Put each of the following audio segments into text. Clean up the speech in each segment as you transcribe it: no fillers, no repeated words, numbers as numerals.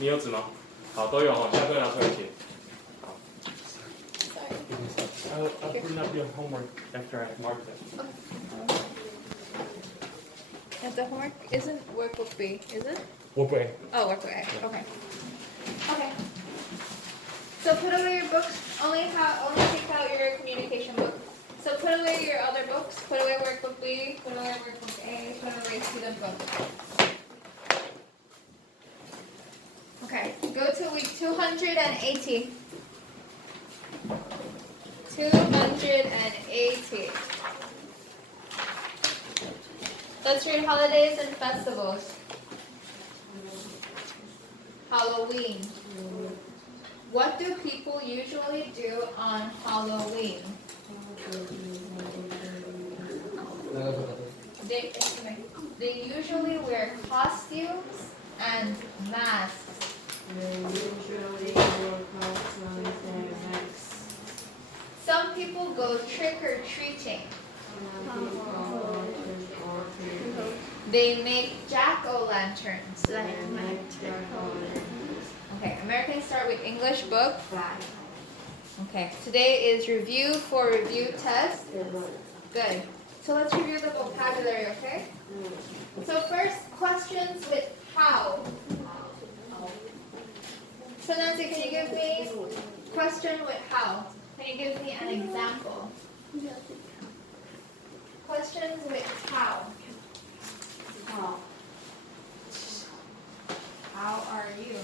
你有纸吗？好，都有哦，下课拿出来写。好。I'll bring up your homework after I mark it. And the homework isn't workbook B, is it? Workbook Oh, workbook A. Okay. Okay. So put away your books. Only take out your communication book. So put away your other books. Put away workbook B. Put away workbook A. Put away student book. Okay. Go to week 280. 280. Let's read holidays and festivals. Halloween. What do people usually do on Halloween? They usually wear costumes and masks. Some people go trick-or-treating. They make jack-o'-lanterns. Okay, Americans start with English book. Okay, today is review for review test. Good. So let's review the vocabulary, okay? So first, questions with how. So Nancy, can you give me question with how? Can you give me an example? Questions with how. How are you?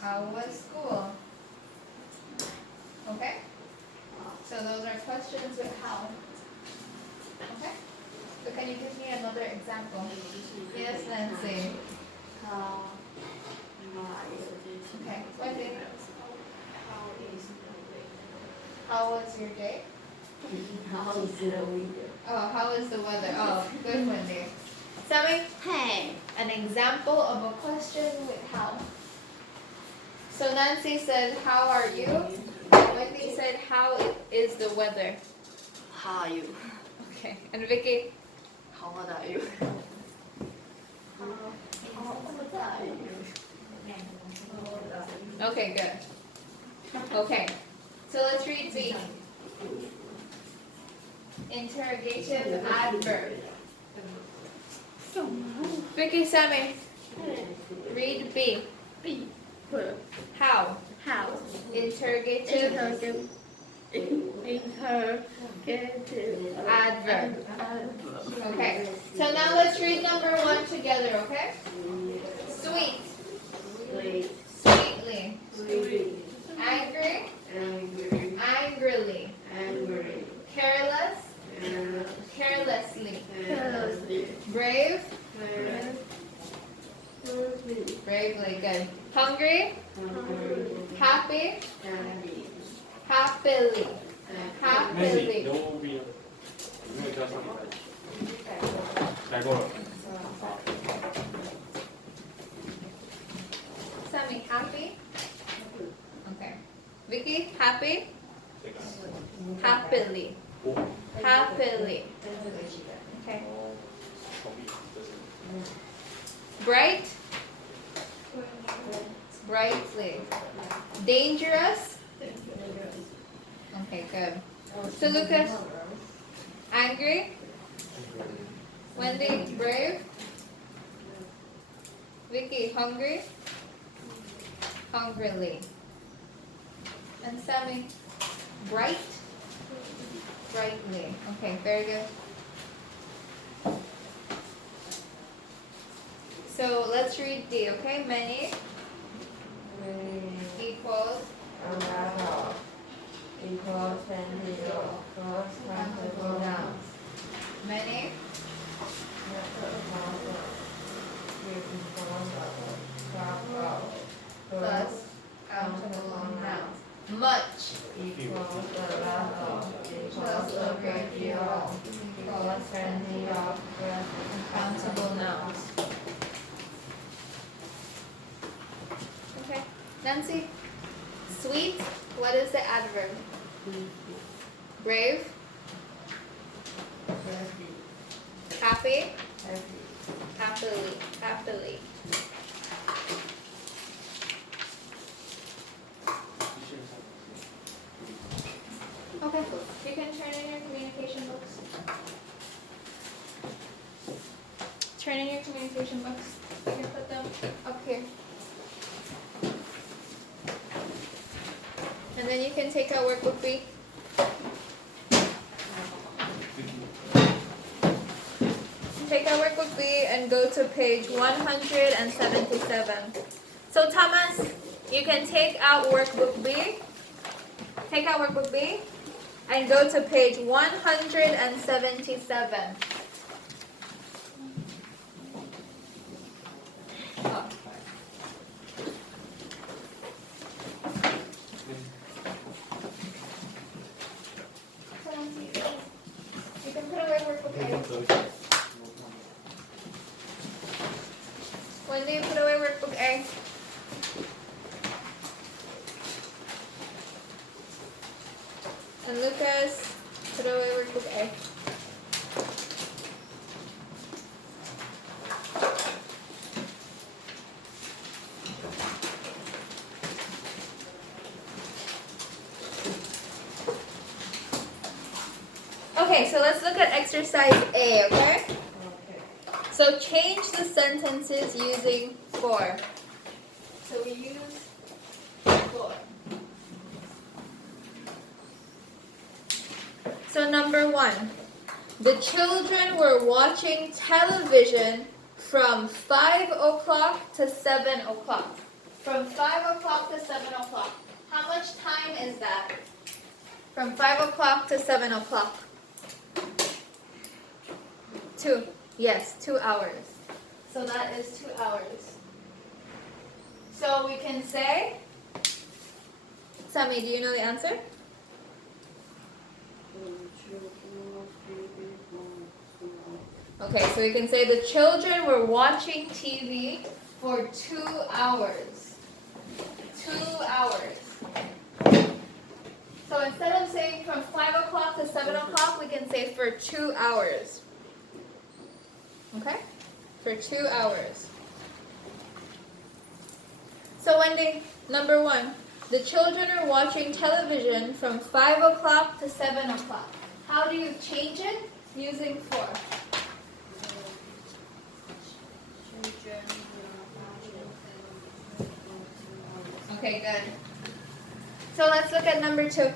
How was school? Okay? So those are questions with how. Okay? So can you give me another example? Yes, Nancy. Okay, Wendy. How was your day? Oh, how is the weather? Oh, good, Wendy. Sammy? Hey. An example of a question with how. So Nancy said, how are you? Wendy said, how is the weather? How are you? Okay. And Vicky? How old are you? Okay, good. Okay. So let's read B. Interrogative adverb. Vicky, Sammy. Read B. How. How? Interrogative adverb. Okay. So now let's read number 1 together, okay? Sweet. Sweetly. Angry. Angrily. Careless. Carelessly. Brave. Bravely. Good. Hungry. Happy. Happily. Nancy, Happily. 有务必有没有交上礼拜？改过了。 Sammy, happy? Okay. Vicky, happy? 这个。 Happily. 我。 Happily. Okay. 同意，这是。 Bright? Brightly. Dangerous? Okay, good. So Lucas, angry? Wendy, brave? Vicky, hungry? Hungrily. And Sammy, bright? Brightly. Okay, very good. So let's read D, okay? Many equals many plus countable nouns. Much plus a great deal plus plenty of countable nouns. Okay, Nancy. Sweet. What is the adverb? Brave. Happy. Happily. Happily. citation books. Here, put them up here. And then you can take out workbook B. Take out workbook B and go to page 177. So Thomas, you can take out workbook B. Take out workbook B and go to page 177. Oh. You can put away workbook A. When do you put away workbook A? And Lucas, put away workbook A. Okay, so let's look at exercise A, okay? So change the sentences using for. So we use for. So number 1, the children were watching television from 5 o'clock to 7 o'clock. From 5 o'clock to 7 o'clock. How much time is that? From 5 o'clock to 7 o'clock. 2. Yes, 2 hours. So that is 2 hours. So we can say, Sammy, do you know the answer? Okay, so we can say the children were watching TV for 2 hours. 2 hours. So instead of saying from 5 o'clock to 7 o'clock, we can say for 2 hours. Okay? For 2 hours. So Wendy, number 1. The children are watching television from 5 o'clock to 7 o'clock. How do you change it? Using for. Okay, good. So let's look at number 2.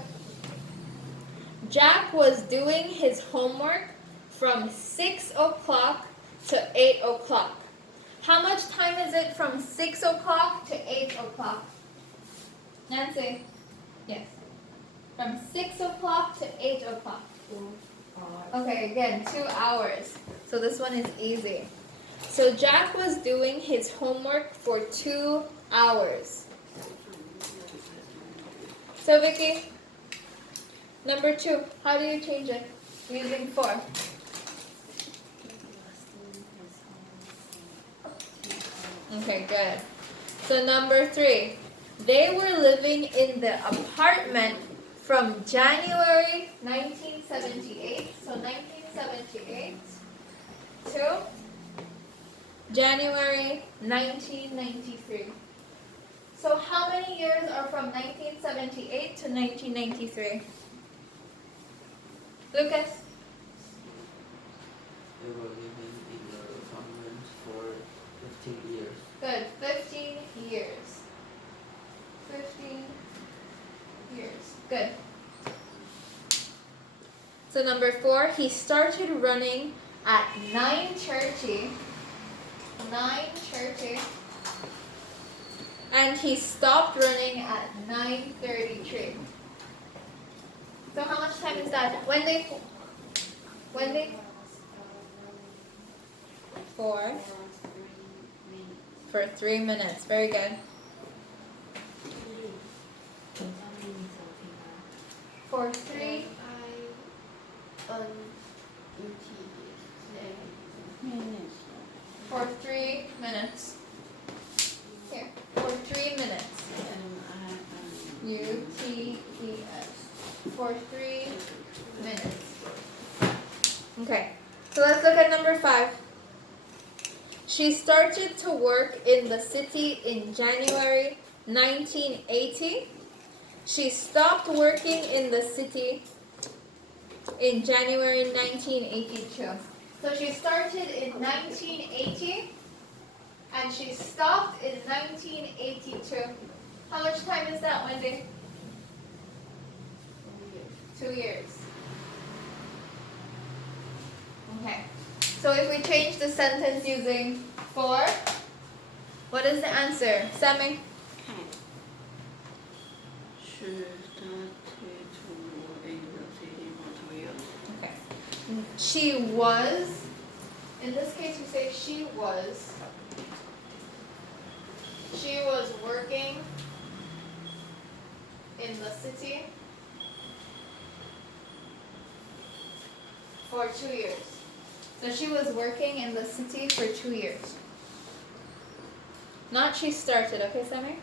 Jack was doing his homework from 6 o'clock to 8 o'clock. How much time is it from 6 o'clock to 8 o'clock? Nancy? Yes. From 6 o'clock to 8 o'clock. Okay, again, 2 hours. So this one is easy. So Jack was doing his homework for 2 hours. So Vicky, number 2, how do you change it? Using for. Okay, good. So number 3, they were living in the apartment from January 1978, so 1978 to January 1993. So how many years are from 1978 to 1993? Lucas? They were living in the apartment for 15 years. Good, 15 years. 15 years, good. So number 4, he started running at 9:30. 9:30. And he stopped running at 9:33. So how much time is that? Wendy? Wendy? 4 for 3 minutes. Very good. For 3 for 3 minutes. Here, for 3 minutes. UTES. For 3 minutes. Okay, so let's look at number 5. She started to work in the city in January 1980. She stopped working in the city in January 1982. So she started in 1980 And she stopped in 1982. How much time is that, Wendy? 2 years. Okay. So if we change the sentence using for, what is the answer? Sammy? She started to work in the city for 2 years. Okay. She was, in this case we say she was working in the city for 2 years. So she was working in the city for 2 years. Not she started, okay, Sammy?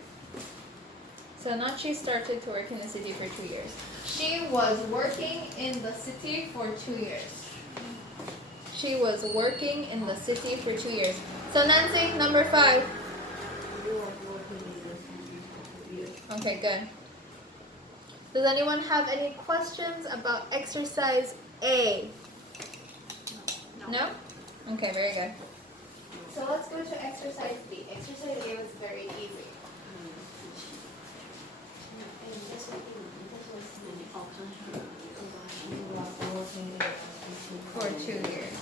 So not she started to work in the city for 2 years. She was working in the city for 2 years. She was working in the city for 2 years. So Nancy, number 5. Okay, good. Does anyone have any questions about exercise A? No? Okay, very good. So let's go to exercise B. Exercise A was very easy. For 2 years.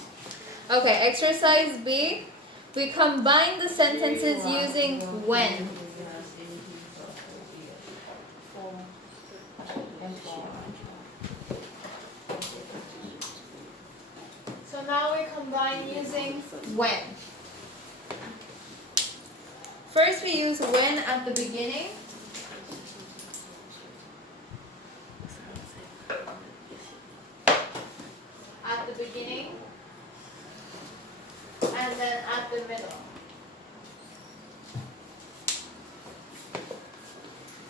Okay, exercise B. We combine the sentences using when. So now we combine using when. First we use when at the beginning. At the beginning. And then at the middle.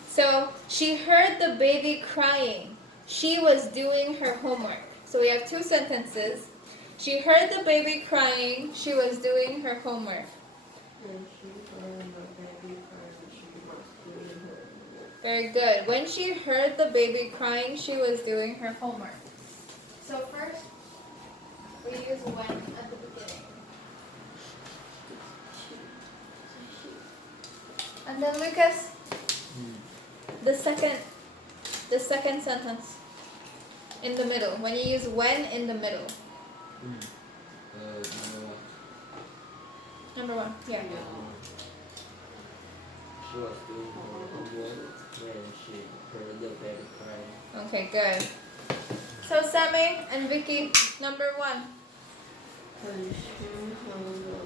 So she heard the baby crying. She was doing her homework. So we have 2 sentences. She heard the baby crying. She was doing her homework. Very good. When she heard the baby crying, she was doing her homework. So first, we use when at the beginning. And then Lucas, the second sentence in the middle. When you use when in the middle. Number 1, yeah. She was doing her homework when she heard the baby crying. Okay, good. So Sammy and Vicky, number 1. When she heard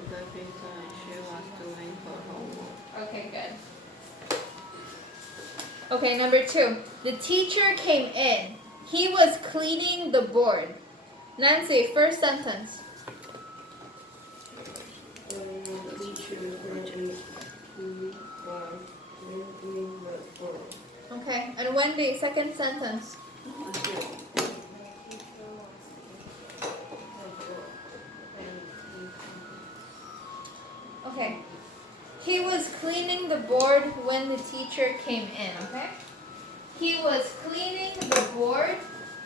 the baby crying, she was doing her homework. Okay, good. Okay, number 2. The teacher came in. He was cleaning the board. Nancy, first sentence. Okay, and Wendy, second sentence. Okay. He was cleaning the board when the teacher came in, okay? He was cleaning the board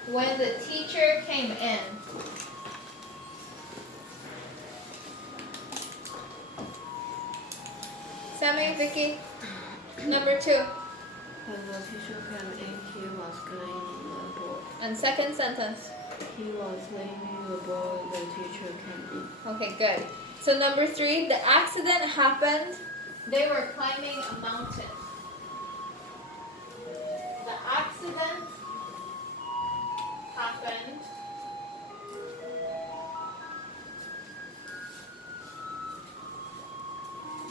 when the teacher came in. Sammy, Vicky, number 2. When the teacher came in, he was cleaning the board. And second sentence. He was cleaning the board when the teacher came in. Okay, good. So number 3, the accident happened. They were climbing a mountain. The accident happened.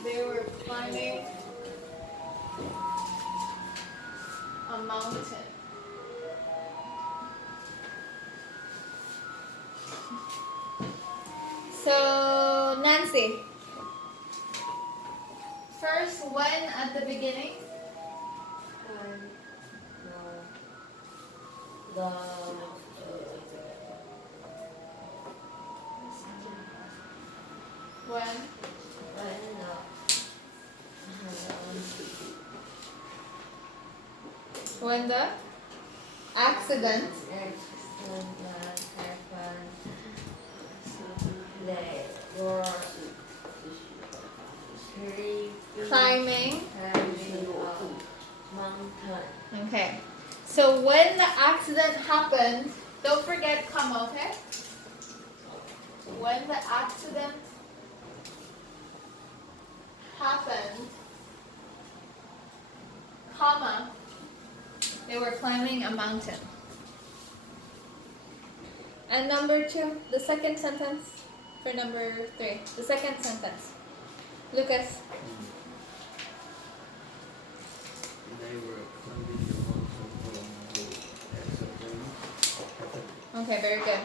They were climbing a mountain. So, Nancy. First, when at the beginning? When the accident climbing. climbing a mountain. Okay. So when the accident happened, don't forget comma, okay? When the accident happened, comma, they were climbing a mountain. And number 2, the second sentence for number 3. The second sentence. Lucas. They were climbing the mountain when the accident happened. Okay, very good.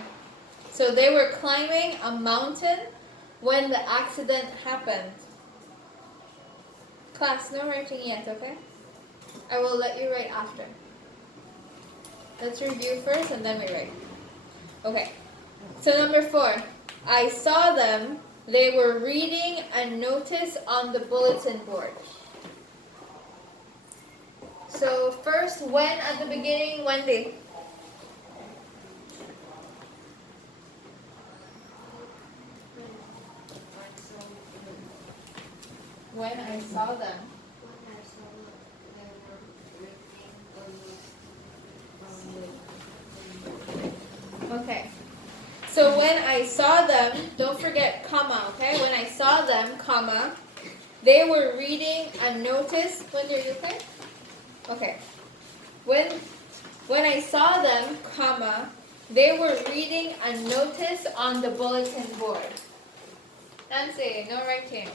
So they were climbing a mountain when the accident happened. Class, no writing yet, okay? I will let you write after. Let's review first and then we write. Okay. So number 4. I saw them. They were reading a notice on the bulletin board. So first, when at the beginning, Wendy? When I saw them. Okay. So when I saw them, don't forget comma, okay? When I saw them, comma, they were reading a notice. When are you okay? Okay. When I saw them, comma, they were reading a notice on the bulletin board. Nancy, no writing.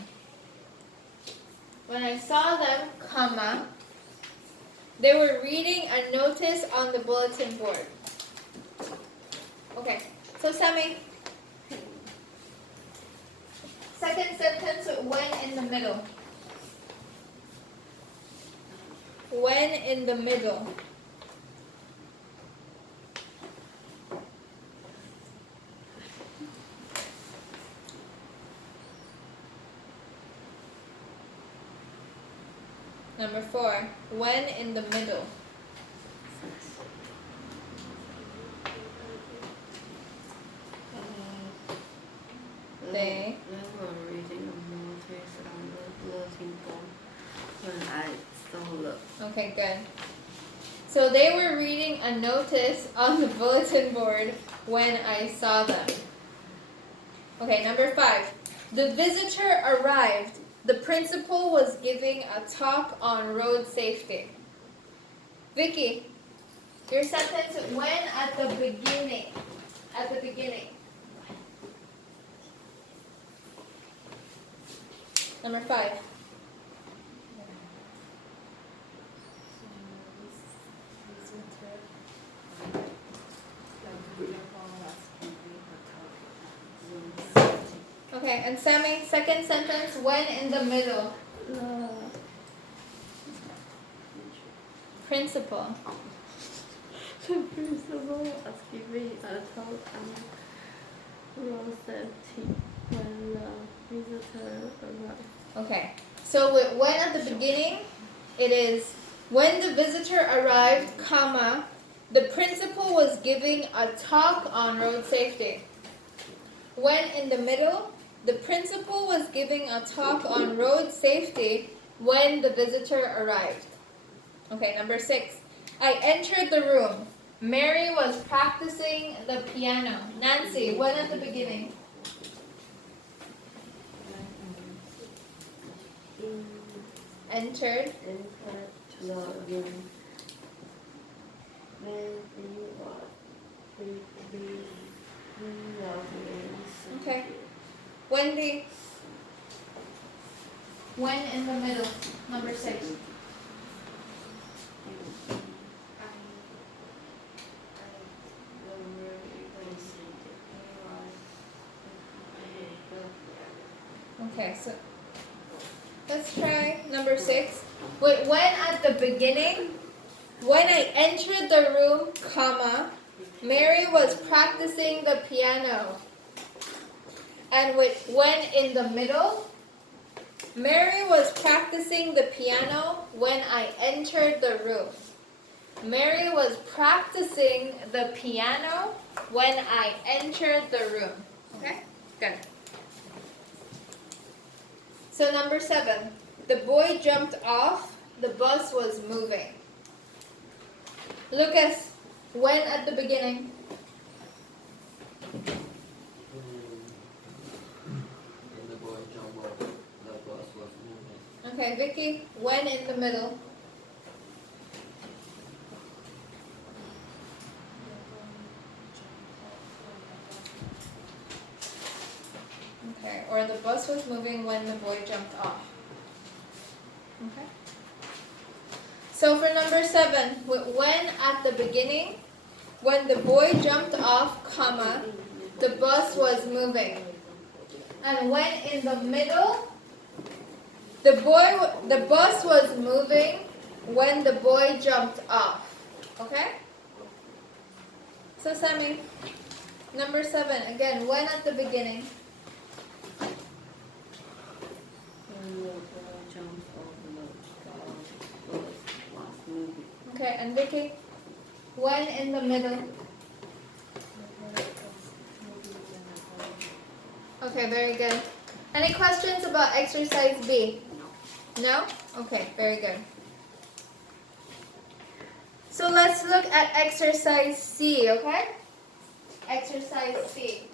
When I saw them, comma, they were reading a notice on the bulletin board. Okay, so Sammy. Second sentence, when in the middle. When in the middle. Number 4, when in the middle. They were reading a notice on the bulletin board when I saw them. Okay, good. So they were reading a notice on the bulletin board when I saw them. Okay, number 5. The visitor arrived. The principal was giving a talk on road safety. Vicky, your sentence, when at the beginning. At the beginning. Number 5. Okay, and Sammy, second sentence, when in the middle. Principal. The principal was giving a talk on road safety when the visitor arrived. Okay, so with when at the beginning, it is when the visitor arrived, comma, the principal was giving a talk on road safety. When in the middle, the principal was giving a talk on road safety when the visitor arrived. Okay, number 6. I entered the room. Mary was practicing the piano. Nancy, when at the beginning? Entered. The room when he was reading the Okay. Wendy. When in the middle? Number 6. Okay, so let's try number 6. Wait, when at the beginning, when I entered the room, comma, Mary was practicing the piano. And with when in the middle, Mary was practicing the piano when I entered the room. Mary was practicing the piano when I entered the room. Okay? Good. So number 7. the boy jumped off, the bus was moving. Lucas, when at the beginning? And the boy jumped off, the bus was moving. Okay, Vicky, when in the middle? Okay, or the bus was moving when the boy jumped off. Okay. So for number 7, when at the beginning, when the boy jumped off, comma, the bus was moving. And when in the middle, the bus was moving when the boy jumped off. Okay? So Sammy, number 7, again, when at the beginning? When the boy jumped off the bus was moving. Okay, and Vicky, when in the middle? Okay, very good. Any questions about exercise B? No? Okay, very good. So let's look at exercise C, okay? Exercise C.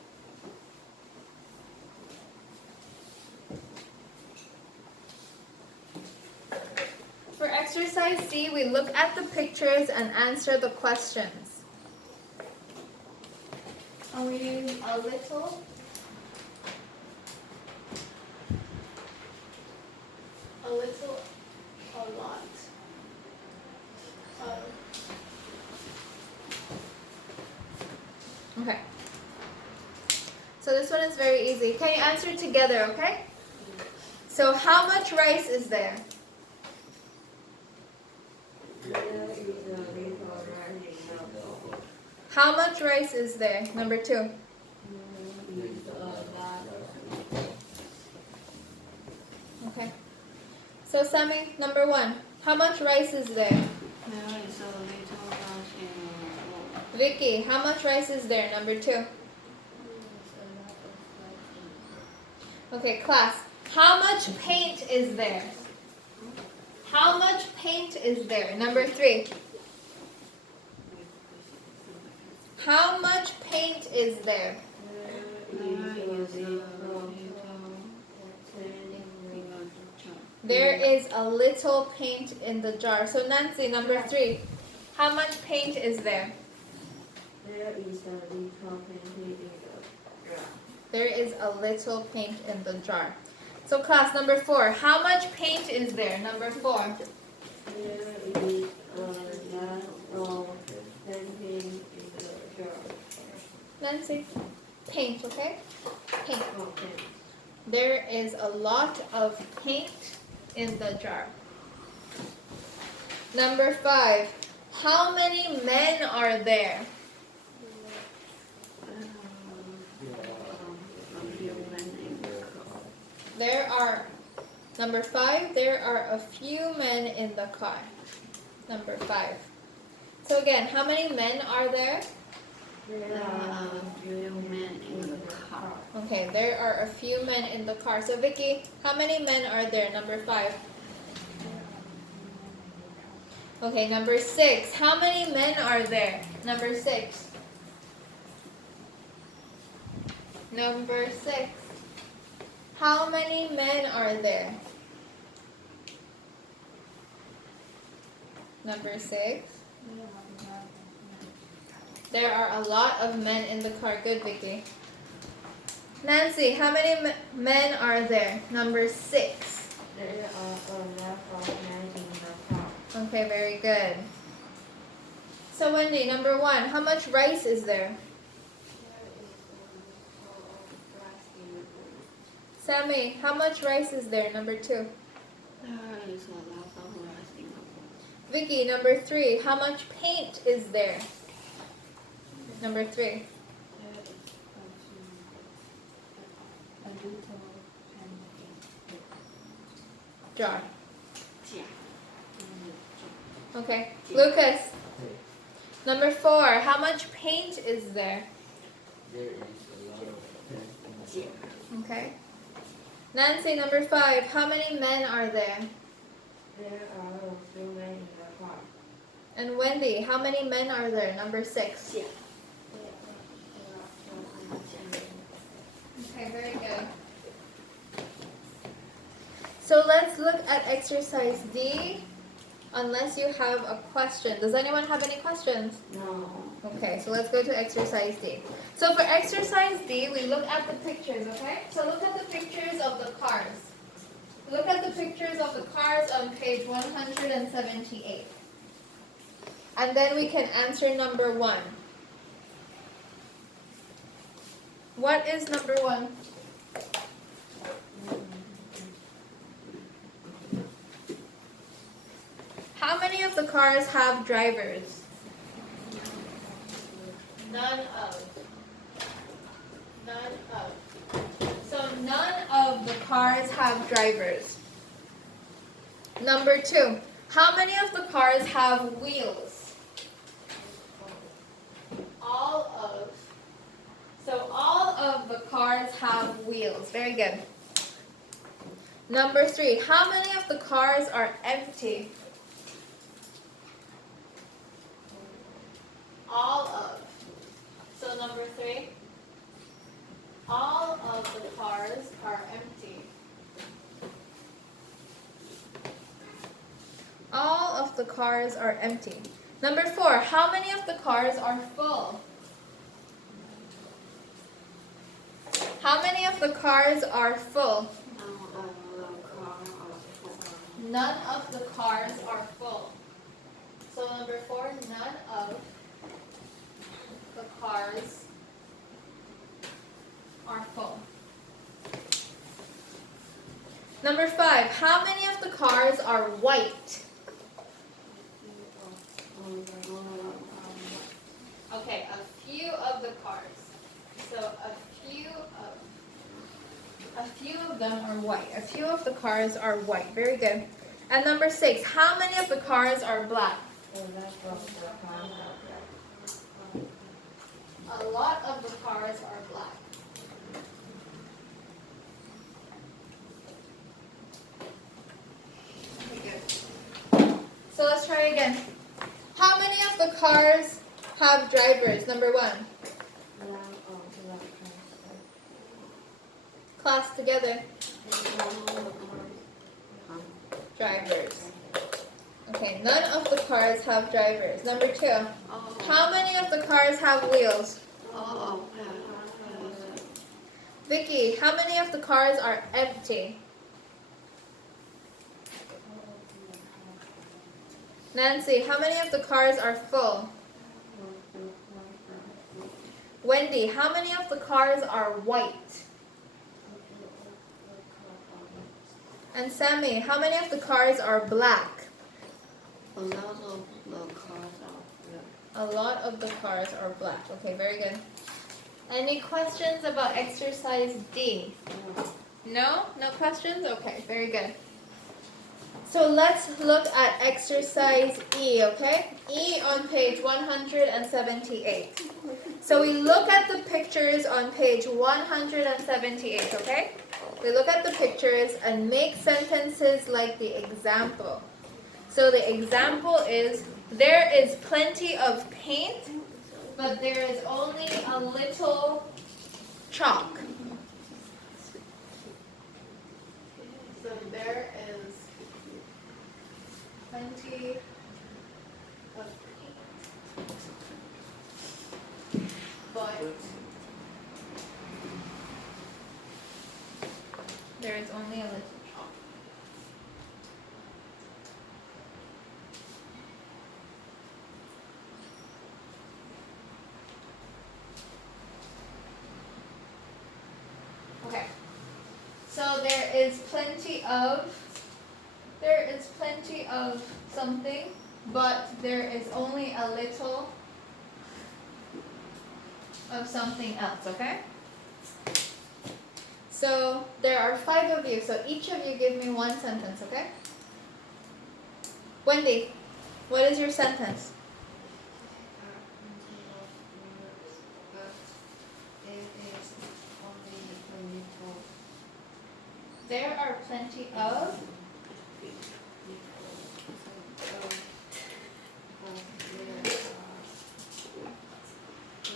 For exercise C, we look at the pictures and answer the questions. And we use a little, a lot. Okay. So this one is very easy. Can you answer together, okay? So how much rice is there? There is a little rice in the bowl. How much rice is there? Number 2. There is a lot. Okay. So Sammy, number 1. How much rice is there? There is a little rice in the bowl. Vicky, how much rice is there? Number 2. Okay, class. How much paint is there? How much paint is there? Number 3. How much paint is there? There is a little paint in the jar. So Nancy, number 3. How much paint is there? There is a little paint in the jar. There is a little paint in the jar. So class, number 4. How much paint is there? Number 4. There is a lot of painting in the jar. Nancy. Paint, okay? Paint. Okay. There is a lot of paint in the jar. Number 5. How many men are there? There are, number 5, there are a few men in the car. Number 5. So again, how many men are there? There are a few men in the car. Okay, there are a few men in the car. So Vicky, how many men are there? Number 5. Okay, number 6. How many men are there? Number 6. Number 6. How many men are there? Number 6. There are a lot of men in the car. Good, Vicky. Nancy, how many men are there? Number 6. There are a lot of men in the car. Okay, very good. So Wendy, number 1, how much rice is there? Sammy, how much rice is there? Number 2. There is a lot of rice in the bowl. Vicky, number 3, how much paint is there? Number 3. There is a little painting. Jar. Yeah. Okay. Lucas, number 4, how much paint is there? There is a lot of paint in the jar. Okay. Nancy, number 5. How many men are there? There are 2 men in the car. And Wendy, how many men are there? Number 6. Okay, very good. So let's look at exercise D, unless you have a question. Does anyone have any questions? No. Okay, so let's go to exercise D. So for exercise D, we look at the pictures, okay? So look at the pictures of the cars. Look at the pictures of the cars on page 178. And then we can answer number 1. What is number 1? How many of the cars have drivers? None of. None of. So none of the cars have drivers. Number 2. How many of the cars have wheels? All of. So all of the cars have wheels. Very good. Number 3. How many of the cars are empty? All of. So number 3. All of the cars are empty. All of the cars are empty. Number 4. How many of the cars are full? How many of the cars are full? None of the cars are full. So number 4, none of the cars are full. Number 5, how many of the cars are white? Okay, a few of the cars. So a few of them are white. A few of the cars are white. Very good. And number 6, how many of the cars are black? A lot of the cars are black. Okay, good. So let's try again. How many of the cars have drivers? Number 1. Class together. Drivers. Okay, none of the cars have drivers. Number 2. How many of the cars have wheels? Vicky, how many of the cars are empty? Nancy, how many of the cars are full? Wendy, how many of the cars are white? And Sammy, how many of the cars are black? A lot of the cars are black. A lot of the cars are black. Okay, very good. Any questions about exercise D? No? No questions? Okay, very good. So let's look at exercise E, okay? E on page 178. So we look at the pictures on page 178, okay? We look at the pictures and make sentences like the example. So the example is, there is plenty of paint, but there is only a little chalk. So there is plenty of paint, but there is only a little chalk. Okay. So there is plenty of something, but there is only a little of something else, okay? So there are 5 of you, so each of you give me one sentence, okay? Wendy, what is your sentence? plenty of.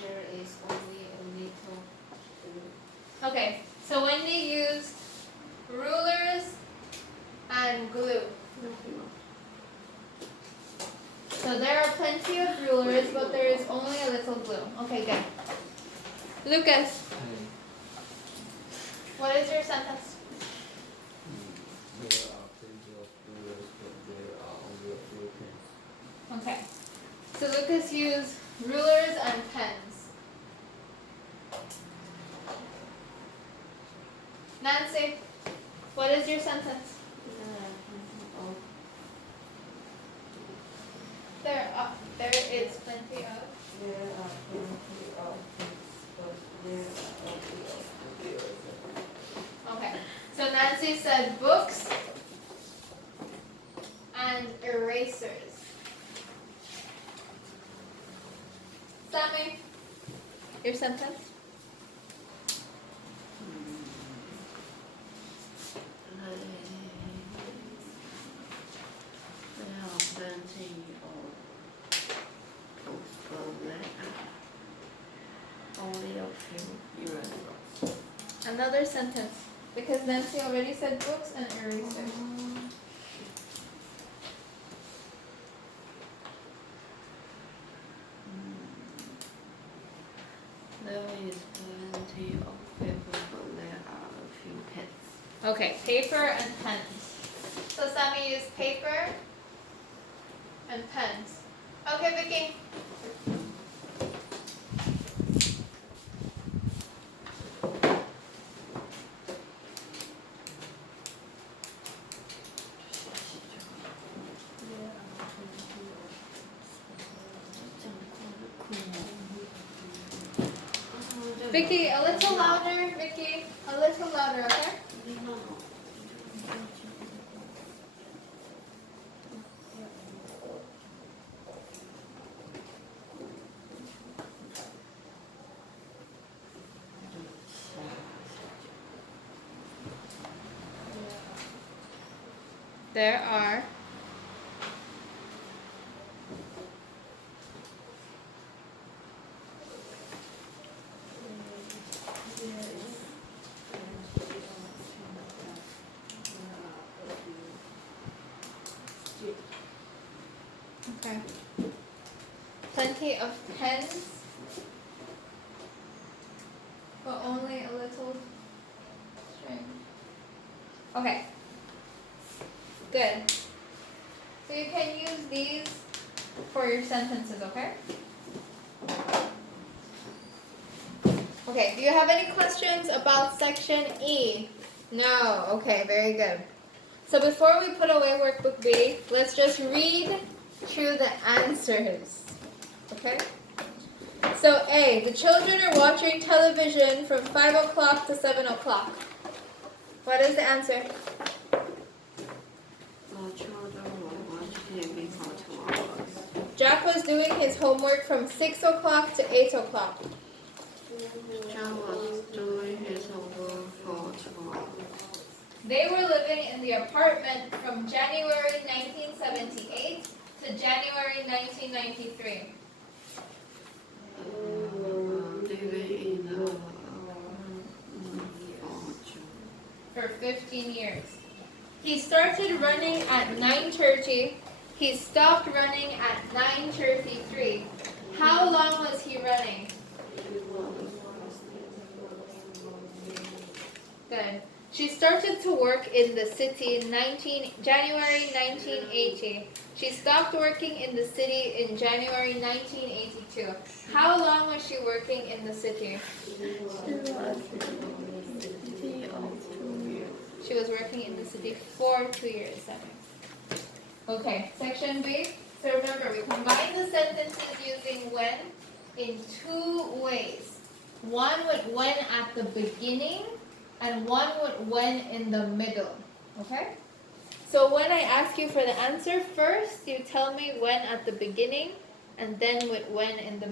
There is only a little. Okay, so Wendy used rulers and glue. So there are plenty of rulers, but there is only a little glue. Okay, good. Lucas, what is your sentence? There are plenty of rulers, but there are only a few pens. Okay. So Lucas used rulers and pens. Nancy, what is your sentence? There is plenty of. There are plenty of things, but there are only a few erasers. Okay. So Nancy said books and erasers. Sammy, your sentence? There are plenty of books, but there are only a few erasers. Another sentence. Because Nancy already said books and erasers. There is plenty of paper, but there are a few pens. Okay, paper and pens. So Sammy used paper and pens. Okay, Vicky. Vicky, a little louder. Vicky, a little louder, okay? There are okay. Plenty of pens, but only a little string. Okay. Good. So you can use these for your sentences, okay? Okay, do you have any questions about section E? No. Okay, very good. So before we put away workbook B, let's just read through the answers. Okay? So A, the children are watching television from 5 o'clock to 7 o'clock. What is the answer? The children will watch TV for 2 hours. Jack was doing his homework from 6 o'clock to 8 o'clock. John was doing his homework for 2 hours. They were living in the apartment from January 1978 to January 1993. Living in the For 15 years. He started running at 9:30. He stopped running at 9:33. How long was he running? Good. She started to work in the city in January 1980. She stopped working in the city in January 1982. How long was she working in the city? She was working in the city for 2 years. Okay, section B. So remember, we combine the sentences using when in 2 ways. One with when at the beginning, and one with when in the middle. Okay? So when I ask you for the answer, first you tell me when at the beginning, and then with when in the